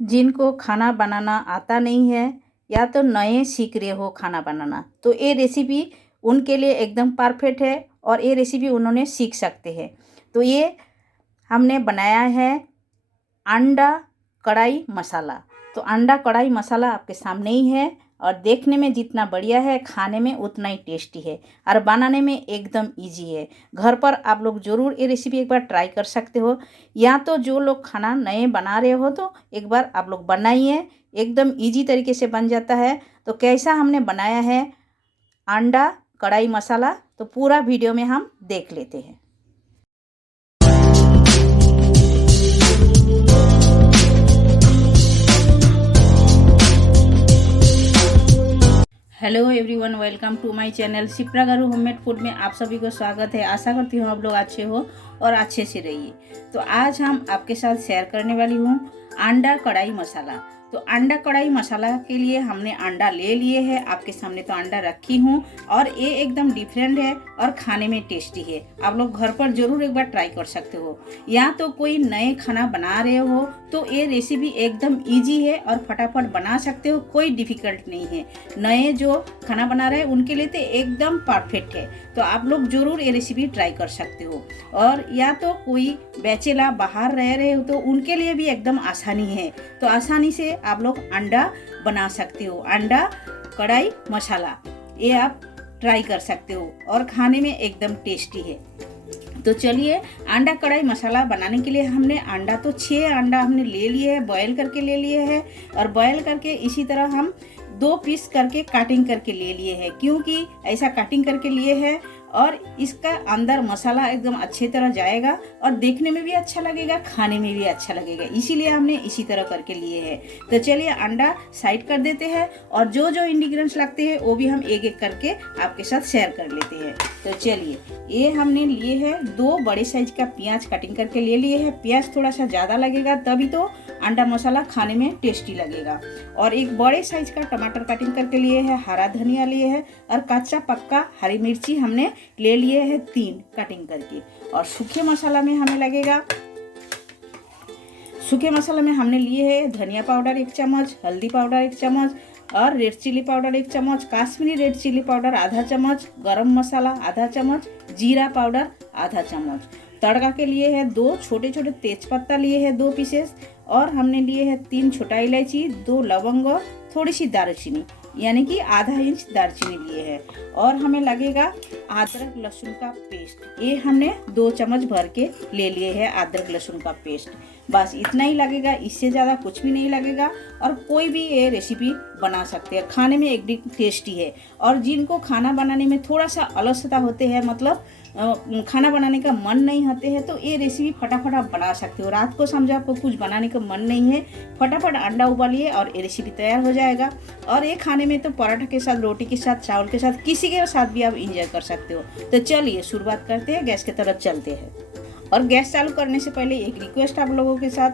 जिनको खाना बनाना आता नहीं है या तो नए सीख रहे हो खाना बनाना, तो ये रेसिपी उनके लिए एकदम परफेक्ट है और ये रेसिपी उन्होंने सीख सकते हैं। तो ये हमने बनाया है अंडा कढ़ाई मसाला। तो अंडा कढ़ाई मसाला आपके सामने ही है और देखने में जितना बढ़िया है खाने में उतना ही टेस्टी है और बनाने में एकदम इजी है। घर पर आप लोग ज़रूर ये रेसिपी एक बार ट्राई कर सकते हो। या तो जो लोग खाना नए बना रहे हो तो एक बार आप लोग बनाइए, एकदम इजी तरीके से बन जाता है। तो कैसा हमने बनाया है अंडा कढ़ाई मसाला, तो पूरा वीडियो में हम देख लेते हैं। Hello everyone, welcome to my channel Shipra garu homemade food में आप सभी को स्वागत है। आशा करती हूँ आप लोग अच्छे हो और अच्छे से रहिए। तो आज हम आपके साथ शेयर करने वाली हूँ अंडा कढ़ाई मसाला। तो अंडा कढ़ाई मसाला के लिए हमने अंडा ले लिए है, आपके सामने तो अंडा रखी हूँ और ये एकदम डिफरेंट है और खाने में टेस्टी है। आप लोग घर पर जरूर एक बार ट्राई कर सकते हो। या तो कोई नए खाना बना रहे हो तो ये रेसिपी एकदम इजी है और फटाफट बना सकते हो, कोई डिफिकल्ट नहीं है। नए जो खाना बना रहे हैं उनके लिए तो एकदम परफेक्ट है। तो आप लोग जरूर ये रेसिपी ट्राई कर सकते हो। और या तो कोई बैचलर बाहर रह रहे हो तो उनके लिए भी एकदम आसानी है। तो आसानी से आप लोग अंडा बना सकते हो। अंडा कढ़ाई मसाला ये आप ट्राई कर सकते हो और खाने में एकदम टेस्टी है। तो चलिए, अंडा कढ़ाई मसाला बनाने के लिए हमने अंडा तो 6 अंडा हमने ले लिए है, बॉयल करके ले लिए है। और बॉयल करके इसी तरह हम 2 पीस करके कटिंग करके ले लिए है। क्योंकि ऐसा कटिंग करके लिए है और इसका अंदर मसाला एकदम अच्छे तरह जाएगा और देखने में भी अच्छा लगेगा, खाने में भी अच्छा लगेगा, इसीलिए हमने इसी तरह करके लिए हैं। तो चलिए अंडा साइड कर देते हैं और जो जो इंग्रेडिएंट्स लगते हैं वो भी हम एक एक करके आपके साथ शेयर कर लेते हैं। तो चलिए, ये हमने लिए है 2 बड़े साइज का प्याज कटिंग करके ले लिए है। प्याज थोड़ा सा ज़्यादा लगेगा तभी तो अंडा मसाला खाने में टेस्टी लगेगा। और एक बड़े साइज का टमाटर कटिंग करके लिए है, हरा धनिया लिए है और कच्चा पक्का हरी मिर्ची हमने ले लिए है 3 कटिंग करके। और सूखे मसाला में हमें लगेगा, सूखे मसाला में हमने लिए है धनिया पाउडर 1 चम्मच, हल्दी पाउडर 1 चम्मच और रेड चिली पाउडर 1 चम्मच, काश्मीरी रेड चिली पाउडर आधा चम्मच, गरम मसाला आधा चम्मच, जीरा पाउडर आधा चम्मच। तड़का के लिए है 2 छोटे छोटे तेजपत्ता लिए है 2 पीसेस और हमने लिए है 3 छोटा इलायची, 2 लवंग और थोड़ी सी दालचीनी, यानी कि आधा इंच दालचीनी लिए है। और हमें लगेगा अदरक लहसुन का पेस्ट, ये हमने 2 चम्मच भर के ले लिए है अदरक लहसुन का पेस्ट। बस इतना ही लगेगा, इससे ज़्यादा कुछ भी नहीं लगेगा। और कोई भी ये रेसिपी बना सकते हैं, खाने में एकदम टेस्टी है। और जिनको खाना बनाने में थोड़ा सा अलसता होते हैं, मतलब खाना बनाने का मन नहीं होते हैं, तो ये रेसिपी फटाफट आप बना सकते हो। रात को समझो आपको कुछ बनाने का मन नहीं है, फटाफट अंडा उबालिए और ये रेसिपी तैयार हो जाएगा। और ये खाने में तो पराठा के साथ, रोटी के साथ, चावल के साथ, किसी के साथ भी आप इंजॉय कर सकते हो। तो चलिए शुरुआत करते हैं, गैस की तरफ चलते हैं। और गैस चालू करने से पहले एक रिक्वेस्ट आप लोगों के साथ,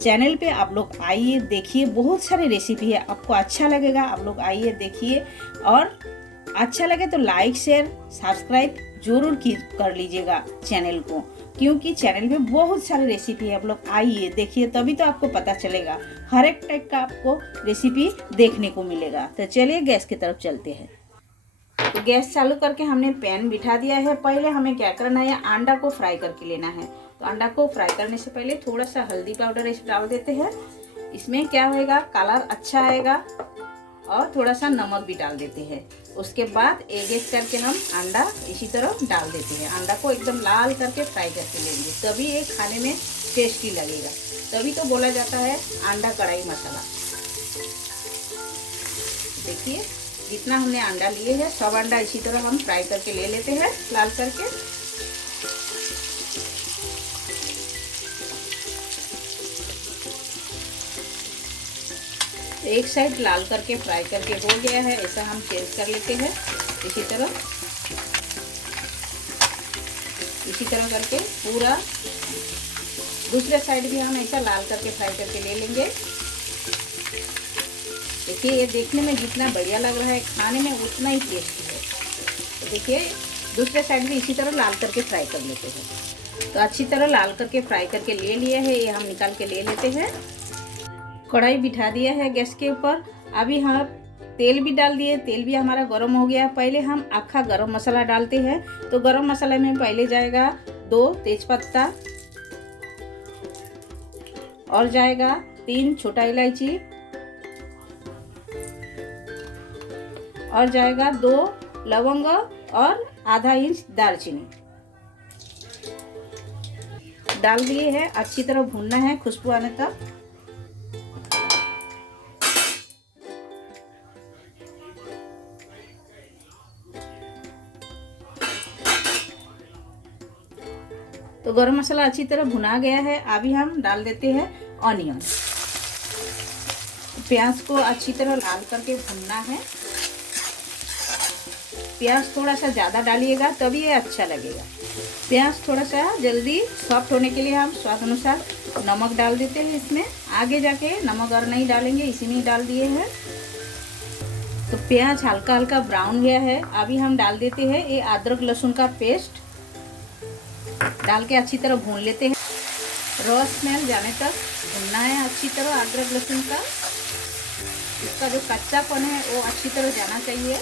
चैनल पे आप लोग आइए, देखिए, बहुत सारी रेसिपी है, आपको अच्छा लगेगा। आप लोग आइए देखिए और अच्छा लगे तो लाइक शेयर सब्सक्राइब जरूर कर लीजिएगा चैनल को, क्योंकि चैनल में बहुत सारी रेसिपी है। आप लोग आइए देखिए, तभी तो आपको पता चलेगा, हर एक टाइप का आपको रेसिपी देखने को मिलेगा। तो चलिए गैस की तरफ चलते हैं। तो गैस चालू करके हमने पैन बिठा दिया है। पहले हमें क्या करना है, अंडा को फ्राई करके लेना है। तो अंडा को फ्राई करने से पहले थोड़ा सा हल्दी पाउडर इसे डाल देते हैं। इसमें क्या होएगा, कलर अच्छा आएगा। और थोड़ा सा नमक भी डाल देते हैं। उसके बाद एक एक करके हम अंडा इसी तरह डाल देते हैं। अंडा को एकदम लाल करके फ्राई करके लेंगे, तभी ये खाने में टेस्टी लगेगा। तभी तो बोला जाता है अंडा कढ़ाई मसाला। देखिए, जितना हमने अंडा लिए हैं सब अंडा इसी तरह हम फ्राई करके ले लेते हैं, लाल करके। एक साइड लाल करके फ्राई करके हो गया है, ऐसा हम चेंज कर लेते हैं। इसी तरह करके पूरा दूसरे साइड भी हम ऐसा लाल करके फ्राई करके ले लेंगे। देखिए, ये देखने में जितना बढ़िया लग रहा है, खाने में उतना ही टेस्टी है। तो देखिए, दूसरे साइड भी इसी तरह लाल करके फ्राई कर लेते हैं। तो अच्छी तरह लाल करके फ्राई करके ले लिए हैं, ये हम निकाल के ले लेते हैं। कढ़ाई बिठा दिया है गैस के ऊपर। अभी हम तेल भी डाल दिए, तेल भी हमारा गरम हो गया। पहले हम आखा गरम मसाला डालते हैं। तो गरम मसाला में पहले जाएगा 2 तेजपत्ता और जाएगा 3 छोटा इलायची और जाएगा 2 लवंग और आधा इंच दालचीनी डाल दिए हैं। अच्छी तरह भूनना है खुशबू आने तक। तो गरम मसाला अच्छी तरह भुना गया है। अभी हम डाल देते हैं ऑनियन। प्याज को अच्छी तरह लाल करके भुनना है। प्याज थोड़ा सा ज़्यादा डालिएगा तभी ये अच्छा लगेगा। प्याज थोड़ा सा जल्दी सॉफ्ट होने के लिए हम स्वाद अनुसार नमक डाल देते हैं इसमें। आगे जाके नमक और नहीं डालेंगे, इसी में ही डाल दिए हैं। तो प्याज हल्का हल्का ब्राउन गया है। अभी हम डाल देते हैं ये अदरक लहसुन का पेस्ट, डाल के अच्छी तरह भून लेते हैं। रॉ स्मेल जाने तक भूनना है अच्छी तरह अदरक लहसुन का। इसका जो कच्चापन है वो अच्छी तरह जाना चाहिए।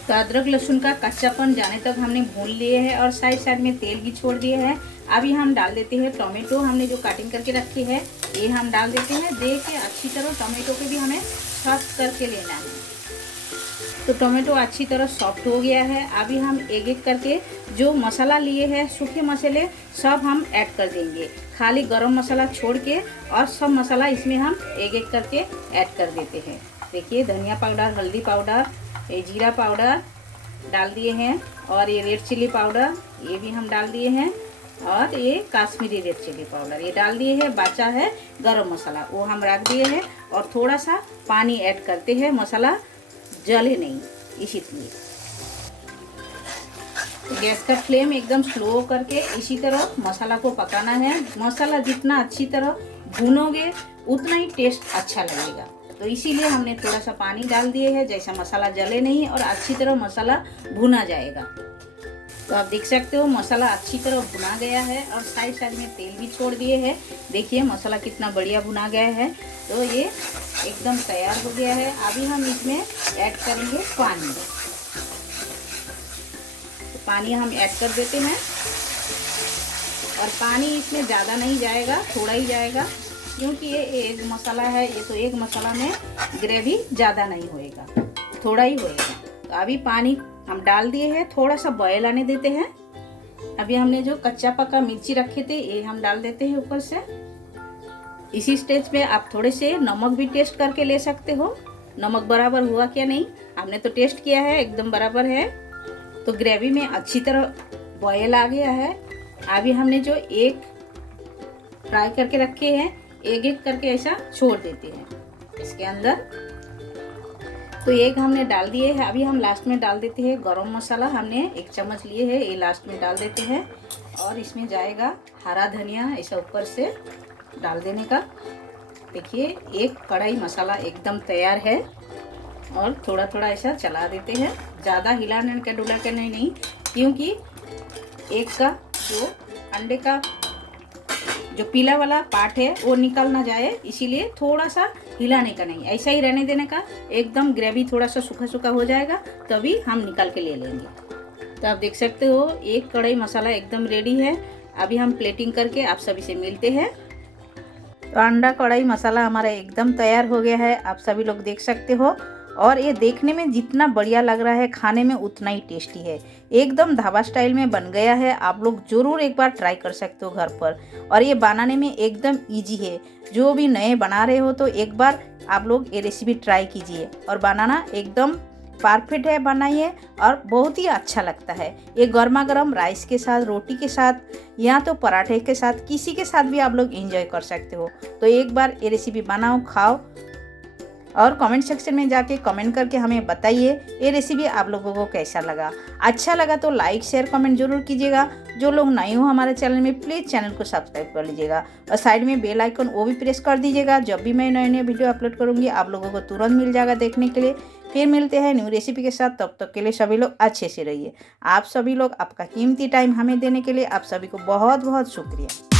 तो अदरक लहसुन का कच्चापन जाने तक हमने भून लिए हैं और साइड साइड में तेल भी छोड़ दिए हैं। अभी हम डाल देते हैं टोमेटो, हमने जो काटिंग करके रखी है ये हम डाल देते हैं। देख के अच्छी तरह टोमेटो को भी हमें सॉफ्ट करके लेना है। तो टोमेटो अच्छी तरह सॉफ्ट हो गया है। अभी हम एक एक करके जो मसाला लिए हैं सूखे मसाले सब हम ऐड कर देंगे। खाली गरम मसाला छोड़ के और सब मसाला इसमें हम एक एक करके ऐड कर देते हैं। देखिए धनिया पाउडर, हल्दी पाउडर, ये जीरा पाउडर डाल दिए हैं और ये रेड चिली पाउडर ये भी हम डाल दिए हैं और ये काश्मीरी रेड चिली पाउडर ये डाल दिए हैं। बचा है गरम मसाला वो हम रख दिए हैं और थोड़ा सा पानी ऐड करते हैं, मसाला जले नहीं इसलिए। गैस का फ्लेम एकदम स्लो करके इसी तरह मसाला को पकाना है। मसाला जितना अच्छी तरह भूनोगे उतना ही टेस्ट अच्छा लगेगा। तो इसीलिए हमने थोड़ा सा पानी डाल दिए है, जैसा मसाला जले नहीं और अच्छी तरह मसाला भुना जाएगा। तो आप देख सकते हो मसाला अच्छी तरह भुना गया है और साइड साइड में तेल भी छोड़ दिए है। देखिए मसाला कितना बढ़िया भुना गया है। तो ये एकदम तैयार हो गया है। अभी हम इसमें ऐड करेंगे पानी। तो पानी हम ऐड कर देते हैं और पानी इसमें ज़्यादा नहीं जाएगा, थोड़ा ही जाएगा, क्योंकि ये एक मसाला है। ये तो एक मसाला में ग्रेवी ज़्यादा नहीं होएगा, थोड़ा ही होएगा। तो अभी पानी हम डाल दिए हैं, थोड़ा सा बॉयल आने देते हैं। अभी हमने जो कच्चा पक्का मिर्ची रखे थे ये हम डाल देते हैं ऊपर से। इसी स्टेज पे आप थोड़े से नमक भी टेस्ट करके ले सकते हो, नमक बराबर हुआ क्या नहीं। हमने तो टेस्ट किया है, एकदम बराबर है। तो ग्रेवी में अच्छी तरह बॉयल आ गया है। अभी हमने जो एक फ्राई करके रखे हैं एक एक करके ऐसा छोड़ देते हैं इसके अंदर। तो एक हमने डाल दिए हैं। अभी हम लास्ट में डाल देते हैं गरम मसाला, हमने 1 चम्मच लिए है, ये लास्ट में डाल देते हैं। और इसमें जाएगा हरा धनिया ऐसा ऊपर से डाल देने का। देखिए एक कढ़ाई मसाला एकदम तैयार है और थोड़ा थोड़ा ऐसा चला देते हैं, ज़्यादा हिलाने का डुला के नहीं, क्योंकि एक का जो अंडे का जो पीला वाला पार्ट है वो निकल ना जाए, इसीलिए थोड़ा सा हिलाने का नहीं, ऐसा ही रहने देने का। एकदम ग्रेवी थोड़ा सा सूखा सूखा हो जाएगा तभी हम निकाल के ले लेंगे। तो आप देख सकते हो एक कढ़ाई मसाला एकदम रेडी है। अभी हम प्लेटिंग करके आप सभी से मिलते हैं। तो अंडा कढ़ाई मसाला हमारा एकदम तैयार हो गया है, आप सभी लोग देख सकते हो। और ये देखने में जितना बढ़िया लग रहा है खाने में उतना ही टेस्टी है। एकदम ढाबा स्टाइल में बन गया है। आप लोग ज़रूर एक बार ट्राई कर सकते हो घर पर। और ये बनाने में एकदम इजी है। जो भी नए बना रहे हो तो एक बार आप लोग ये रेसिपी ट्राई कीजिए और बनाना एकदम परफेक्ट है, बनाइए और बहुत ही अच्छा लगता है। ये गर्मा गर्म राइस के साथ, रोटी के साथ या तो पराठे के साथ, किसी के साथ भी आप लोग एंजॉय कर सकते हो। तो एक बार ये रेसिपी बनाओ, खाओ और कमेंट सेक्शन में जाके कमेंट करके हमें बताइए ये रेसिपी आप लोगों को कैसा लगा। अच्छा लगा तो लाइक शेयर कमेंट जरूर कीजिएगा। जो लोग नए हो हमारे चैनल में प्लीज़ चैनल को सब्सक्राइब कर लीजिएगा और साइड में बेल आइकन वो भी प्रेस कर दीजिएगा। जब भी मैं नए नए वीडियो अपलोड करूँगी आप लोगों को तुरंत मिल जाएगा देखने के लिए। फिर मिलते हैं न्यू रेसिपी के साथ, तब तक के लिए सभी लोग अच्छे से रहिए। आप सभी लोग आपका कीमती टाइम हमें देने के लिए आप सभी को बहुत बहुत शुक्रिया।